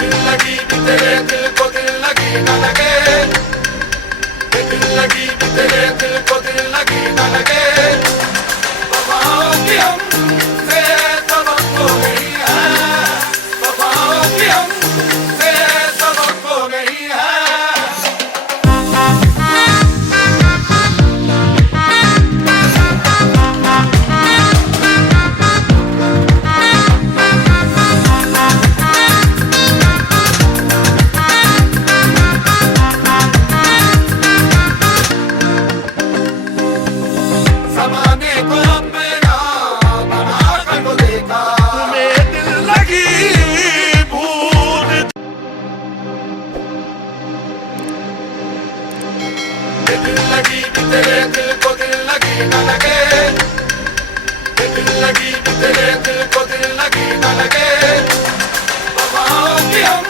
दिल लगी भी तेरे दिल को दिल लगी न लगे, दिल लगी भी तेरे दिल को दिल लगी न लगे। वफाओं की हमसे तवक्को नहीं है, वफाओं की हमसे तवक्को नहीं है। ज़माने को अपना बना कर तो देखा, तुम्हें दिल लगी भूल। दिल लगी भी तेरे दिल को दिल लगी न लगे, दिल लगी भी तेरे दिल को दिल लगी न लगे। वफाओं की हम